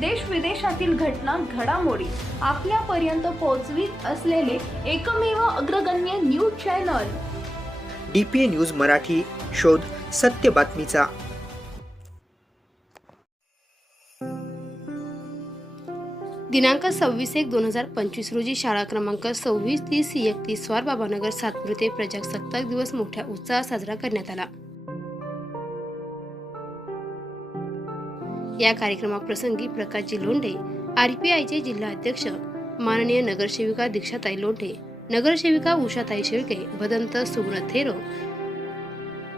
देश विदेशातील घटना घडामोडी आपल्यापर्यंत पोहोचवीत असलेले एकमेव अग्रगण्य news channel. D P A news Marathi शोध सत्य बातमीचा. दिनांक सव्वीस एक दोन हजार पंचवीस रोजी शाळा क्रमांक सव्वीस तीस एकतीस स्वारबाबानगर सातपूर येथे प्रजासत्ताक दिवस मोठ्या उत्साहात साजरा करण्यात आला. या कार्यक्रमाप्रसंगी प्रकाशजी लोंढे आरपीआयचे जिल्हा अध्यक्ष माननीय नगरसेविका दीक्षाताई लोंढे नगरसेविका उषाताई शेळके भदंत सुब्रत थेरो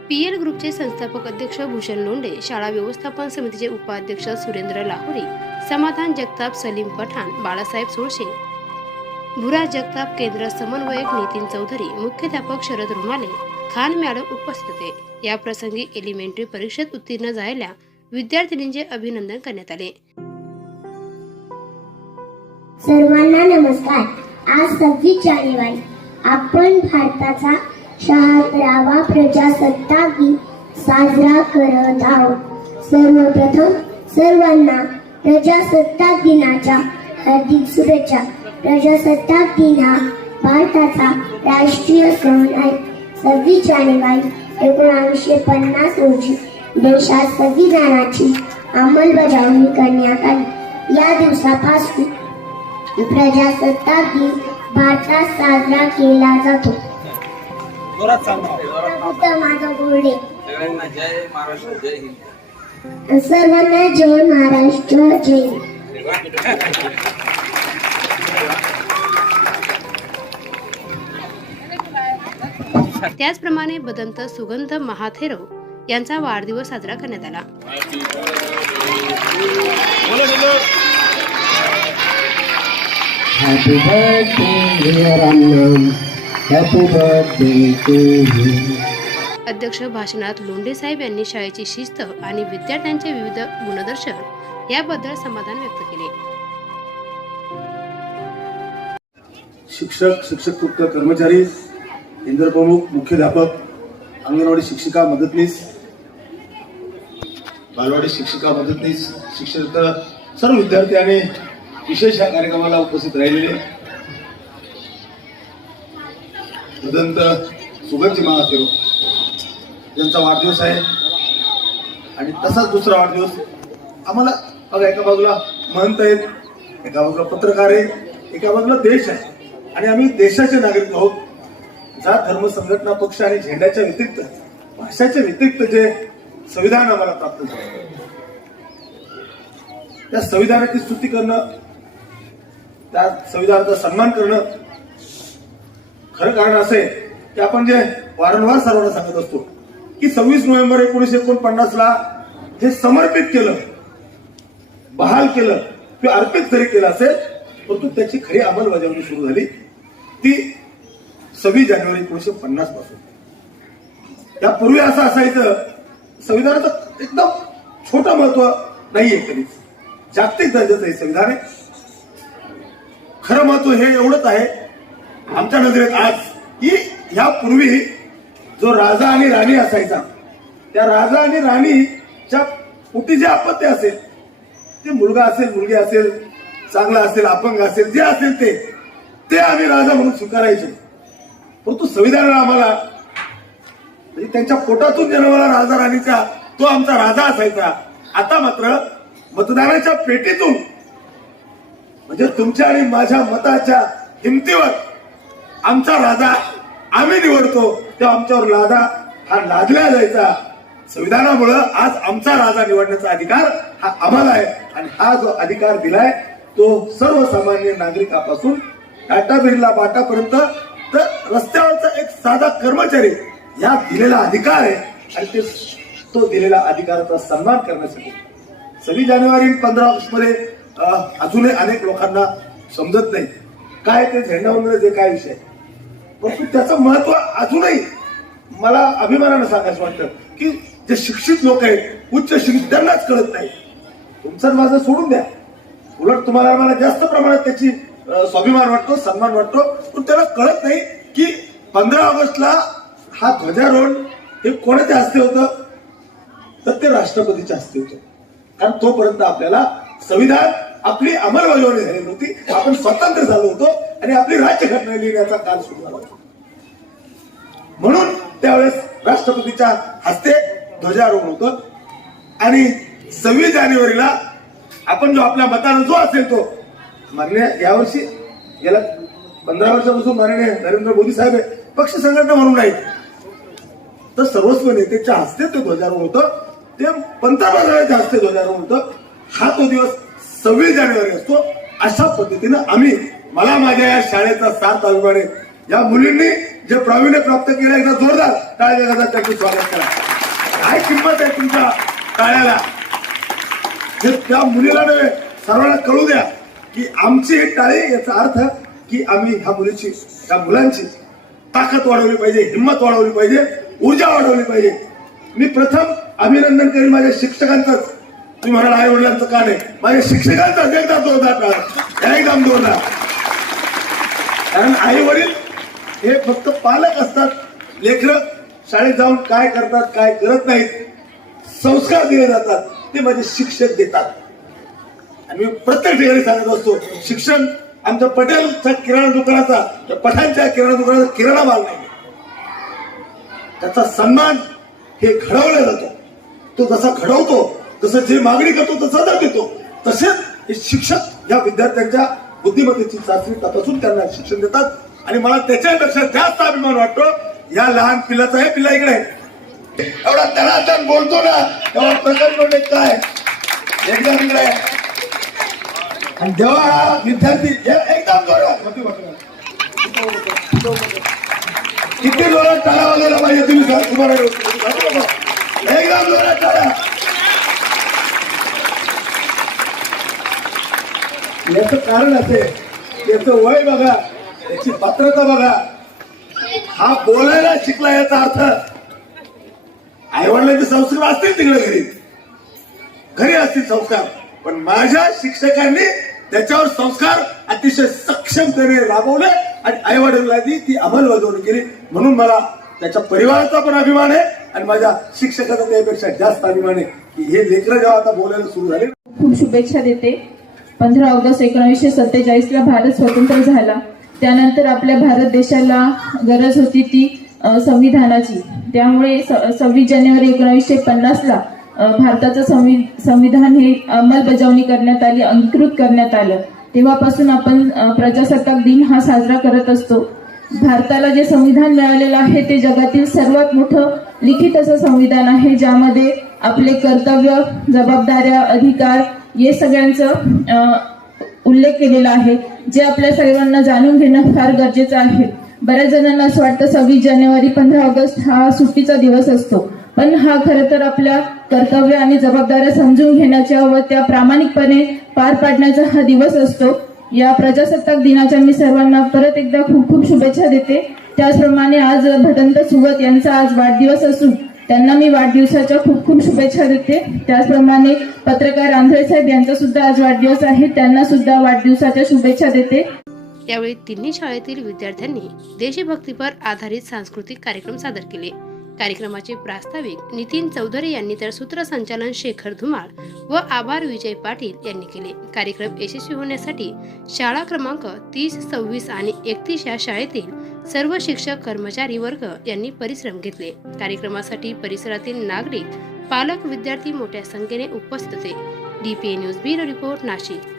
पीएल ग्रुपचे संस्थापक अध्यक्ष भूषण लोंढे शाळा व्यवस्थापन समितीचे उपाध्यक्ष सुरेंद्र लाहोरी समाधान जगताप सलीम पठाण बाळासाहेब सोळशे भुरा जगताप केंद्र समन्वयक नितीन चौधरी मुख्याध्यापक शरद रुमाले खान मॅडम उपस्थित होते. या प्रसंगी एलिमेंटरी परीक्षेत उत्तीर्ण झालेल्या विद्यार्थिनींचे अभिनंदन करण्यात आले. सर्वांना नमस्कार. आज सव्वीस जानेवारी आपण भारताचा शहात्तरावा प्रजासत्ताक दिन साजरा करत आहोत. सर्वप्रथम सर्वांना प्रजासत्ताक दिनाच्या हार्दिक शुभेच्छा. प्रजासत्ताक दिन हा भारताचा राष्ट्रीय सण आहे. सव्वीस जानेवारी एकोणीसशे पन्नास रोजी देशात संविधानाची अंमलबजावणी करण्यात आली या दिवसापासून प्रजासत्ताक दिन भारतात साजरा केला जातो. माझं सर्वांना जय महाराष्ट्र जय. त्याचप्रमाणे बदंत सुगंध महाथेरो यांचा वाढदिवस साजरा करण्यात आला Happy birthday, dear Annam. Happy birthday to you. अध्यक्ष भाषणात लोंढे साहेब यांनी शाळेची शिस्त आणि विद्यार्थ्यांचे विविध गुणदर्शन याबद्दल समाधान व्यक्त केले शिक्षक शिक्षक कर्मचारी केंद्र प्रमुख मुख्याध्यापक अंगणवाडी शिक्षिका मदतनीस बालवाडी शिक्षिका मदतनीस शिक्षक सर्व विद्यार्थी आणि विशेष या कार्यक्रमाला उपस्थित राहिलेले. तदंत सुगंधी महादेव यांचा वाढदिवस आहे. आणि तसाच दुसरा वाढदिवस आम्हाला बघा एका बाजूला महंत आहेत एका बाजूला पत्रकार आहे एका बाजूला देश आहे. आणि आम्ही देशाचे नागरिक आहोत. जात धर्म संघटना पक्ष आणि झेंड्याच्या व्यतिरिक्त भाषाच्या व्यतिरिक्त जे संविधान आम्हाला प्राप्त झालं. त्या संविधानाची स्तुती करणं त्या संविधानाचा सन्मान करणं खरं कारण असे की आपण जे वारंवार सर्वांना सांगत असतो की सव्वीस नोव्हेंबर एकोणीशे एकोणपन्नास ला हे समर्पित केलं बहाल केलं किंवा अर्पित जरी केलं असेल परंतु त्याची खरी अंमलबजावणी सुरू झाली ती सव्वीस जानेवारी एकोणीशे पन्नासपासून. त्यापूर्वी असं असायचं संविधानाचं एकदम छोटं महत्त्व नाही आहे कधीच. जागतिक दर्जाचं हे संविधान आहे. खरं महत्त्व हे एवढंच आहे आमच्या नजरेत आज की ह्यापूर्वी जो राजा आणि राणी असायचा त्या राजा आणि राणीच्या पोटी जे आपत्ती असेल ते मुलगा असेल मुलगी असेल चांगला असेल अपंग असेल जे असेल ते ते आम्ही राजा म्हणून स्वीकारायचे. परंतु संविधानाला आम्हाला म्हणजे त्यांच्या पोटातून जन्मला राजा राणीचा तो आमचा राजा असायचा. आता मात्र मतदानाच्या पेटीतून म्हणजे तुमच्या आणि माझ्या मताच्या हिमतीवर आमचा राजा आम्ही निवडतो तेव्हा आमच्यावर लादा हा लादला जायचा. संविधानामुळं आज आमचा राजा निवडण्याचा अधिकार हा आम्हाला आहे. आणि हा जो अधिकार दिलाय तो सर्वसामान्य नागरिकापासून टाटा बिर्ला बाटापर्यंत तर रस्त्यावरचा एक साधा कर्मचारी या दिलेला अधिकार आहे आणि ते तो दिलेला अधिकाराचा सन्मान करण्यासाठी. सव्वीस जानेवारी पंधरा ऑगस्टमध्ये अजूनही अनेक लोकांना समजत नाही. काय ते झेंडावून जे काय विषय परंतु त्याचं महत्त्व अजूनही मला अभिमानानं सांगायचं वाटतं की जे शिक्षित लोक आहेत उच्च शिक्षित त्यांनाच कळत नाही. तुमचं माझं सोडून द्या. उलट तुम्हाला मला जास्त प्रमाणात त्याची स्वाभिमान वाटतो सन्मान वाटतो पण त्याला कळत नाही की पंधरा ऑगस्टला हा ध्वजारोहण हे कोणाच्या हस्ते होतं? तर ते राष्ट्रपतीच्या हस्ते होतं. कारण तोपर्यंत आपल्याला संविधान आपली अंमलबजावणी झाली नव्हती. आपण स्वतंत्र झालो होतो आणि आपली राज्यघटना लिहिण्याचा काल सुरू झाला होता. म्हणून त्यावेळेस राष्ट्रपतीच्या हस्ते ध्वजारोहण होतं. आणि सव्वीस जानेवारीला आपण जो आपल्या मतानं जो असेल तो मान्य यावर्षी गेल्या पंधरा वर्षापासून माननीय नरेंद्र मोदी साहेब पक्ष संघटना म्हणून नाही तर सर्वस्व नेत्याच्या हस्ते ते ध्वजारोहण होतं. ते पंतप्रधानाच्या हस्ते ध्वजारोहण होतं. हा तो दिवस सव्वीस जानेवारी असतो. अशा पद्धतीनं आम्ही मला माझ्या या शाळेचा सार्थ अभिमान या मुलींनी जे प्रावीण्य प्राप्त केलं एकदा जोरदार टाळ्या गजात स्वागत करा. काय किंमत आहे तुमच्या टाळ्याला? हे त्या मुलीला नव्हे सर्वांना कळू द्या की आमची ही टाळी याचा अर्थ की आम्ही ह्या मुलीची त्या मुलांची ताकद वाढवली पाहिजे हिंमत वाढवली पाहिजे ऊर्जा वाढवली पाहिजे. मी प्रथम अभिनंदन करेन माझ्या शिक्षकांचंच तुम्ही म्हणाल आई वडिलांचं का नाही? माझ्या शिक्षकांचाच एकदा जोरदार टाळा एकदम जोरदार कारण आई वडील हे फक्त पालक असतात. लेकर शाळेत जाऊन काय करतात काय करत नाहीत संस्कार दिले जातात ते माझे शिक्षक देतात. आणि मी प्रत्येक ठिकाणी सांगत असतो शिक्षण आमच्या पटेलच्या किराणा दुकानाचा पठाणच्या किराणा दुकानाचा किराणा माल नाही. त्याचा सन्मान हे घडवला जातो. तो जसा घडवतो तसं जे मागणी करतो तसा दर देतो. तसेच हे शिक्षक या विद्यार्थ्यांच्या बुद्धिमत्तेची चाचणी तपासून त्यांना शिक्षण देतात. आणि मला त्याच्यापेक्षा जास्त अभिमान वाटतो या लहान पिल्लाचा हे पिल्ला इकडे. एवढा एवढा तणातण बोलतो ना तेव्हा प्रकल्प म्हणजे काय? एकदा तिकडे. आणि जेव्हा हा विद्यार्थी एकदम किती जोरात टाळा वाजायला पाहिजे तुम्ही सांग- तुम्हाला एकदम जोरात टाळा याच कारण असे याचं वय बघा याची पात्रता बघा. हा बोलायला शिकला याचा अर्थ. आईवडिलांचे संस्कार असतील तिकडे घरी. घरी असतील संस्कार. पण माझ्या शिक्षकांनी त्याच्यावर संस्कार अतिशय सक्षमतेने राबवले आणि आई वडिलांनी ती अंमलबजावणी केली. म्हणून मला त्याच्या परिवाराचा पण अभिमान आहे आणि माझ्या शिक्षकाचा त्यापेक्षा जास्त अभिमान आहे की हे लेकर जेव्हा आता बोलायला सुरू झाले. खूप शुभेच्छा देते. पंधरा ऑगस्ट एकोणीसशे सत्तेचाळीसला भारत स्वतंत्र झाला. त्यानंतर आपल्या भारत देशाला गरज होती ती संविधानाची. त्यामुळे स- सव्वीस जानेवारी एकोणीसशे पन्नासला ला भारताचं संवि संविधान हे अंमलबजावणी करण्यात आली अंगीकृत करण्यात आलं. तेव्हापासून आपण प्रजासत्ताक दिन हा साजरा करत असतो. भारताला जे संविधान मिळालेलं आहे ते जगातील सर्वात मोठं लिखित असं संविधान आहे ज्यामध्ये आपले कर्तव्य जबाबदाऱ्या अधिकार हे सगळ्यांचं उल्लेख केलेला आहे जे आपल्या सर्वांना जाणून घेणं फार गरजेचं आहे. बऱ्याच जणांना असं वाटतं सव्वीस जानेवारी पंधरा ऑगस्ट हा सुट्टीचा दिवस असतो. पण हा खरं तर आपल्या कर्तव्य आणि जबाबदाऱ्या समजून घेण्याच्या व त्या प्रामाणिकपणे पार पाडण्याचा हा दिवस असतो. या प्रजासत्ताक दिनाच्या मी सर्वांना परत एकदा खूप खूप शुभेच्छा देते. त्याचप्रमाणे आज भदंत सुगत यांचा आज वाढदिवस असून त्यांना मी वाढदिवसाच्या खूप खूप शुभेच्छा देते. त्याचप्रमाणे पत्रकार आंधळे साहेब यांचा सुद्धा आज वाढदिवस आहे. त्यांना सुद्धा वाढदिवसाच्या शुभेच्छा देते. यावेळी तिन्ही शाळेतील विद्यार्थ्यांनी देशभक्तीपर आधारित सांस्कृतिक कार्यक्रम सादर केले. कार्यक्रमाचे प्रास्ताविक नितीन चौधरी यांनी तर सूत्रसंचालन शेखर धुमाळ व आभार विजय पाटील यांनी केले. कार्यक्रम यशस्वी होण्यासाठी शाळा क्रमांक तीस सव्वीस आणि एकतीस या शाळेतील सर्व शिक्षक कर्मचारी वर्ग यांनी परिश्रम घेतले. कार्यक्रमासाठी परिसरातील नागरिक पालक विद्यार्थी मोठ्या संख्येने उपस्थित होते. D P news bureau report Nashik.